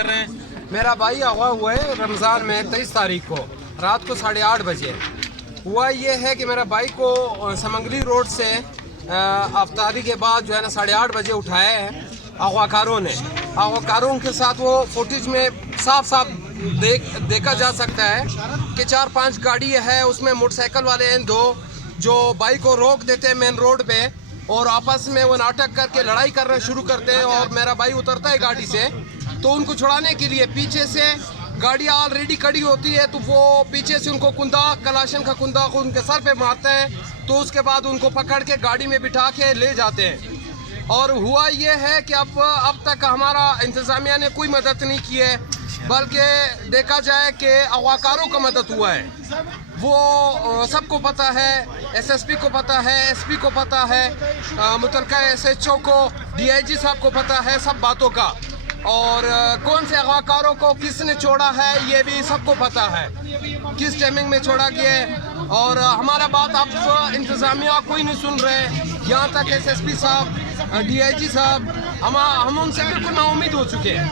کر رہے ہیں؟ میرا بھائی اغوا ہوا ہے رمضان میں 23 تاریخ کو رات کو 8:30 بجے. ہوا یہ ہے کہ میرا بھائی کو سمنگلی روڈ سے افطاری کے بعد جو ہے نا 8:30 بجے اٹھایا ہے اغوا کاروں نے. اغوا کاروں کے ساتھ وہ فوٹیج میں صاف صاف دیکھا جا سکتا ہے کہ 4-5 گاڑی ہے, اس میں موٹر سائیکل والے ہیں 2 جو بائک کو روک دیتے ہیں مین روڈ پہ اور آپس میں وہ ناٹک کر کے لڑائی کرنا شروع کرتے ہیں. اور میرا بھائی اترتا ہے گاڑی سے تو ان کو چھڑانے کے لیے پیچھے سے گاڑیاں آلریڈی کھڑی ہوتی ہے تو وہ پیچھے سے ان کو کندا کلاشن کا کندا کو ان کے سر پہ مارتے ہیں. تو اس کے بعد ان کو پکڑ کے گاڑی میں بٹھا کے لے جاتے ہیں. اور ہوا یہ ہے کہ اب تک ہمارا انتظامیہ نے کوئی مدد نہیں کی ہے, بلکہ دیکھا جائے کہ اغوا کاروں کا مدد ہوا ہے. وہ سب کو پتہ ہے, ایس ایس پی کو پتہ ہے, ایس پی کو پتہ ہے, متعلقہ ایس ایچ او کو, ڈی آئی جی صاحب کو پتہ ہے سب باتوں کا. اور کون سے اغوا کاروں کو کس نے چھوڑا ہے یہ بھی سب کو پتہ ہے, کس ٹائمنگ میں چھوڑا گیا ہے. اور ہمارا بات اب انتظامیہ کوئی نہیں سن رہے, یہاں تک ایس ایس پی صاحب, ڈی آئی جی صاحب, ہم ان سے بالکل نا امید ہو چکے ہیں.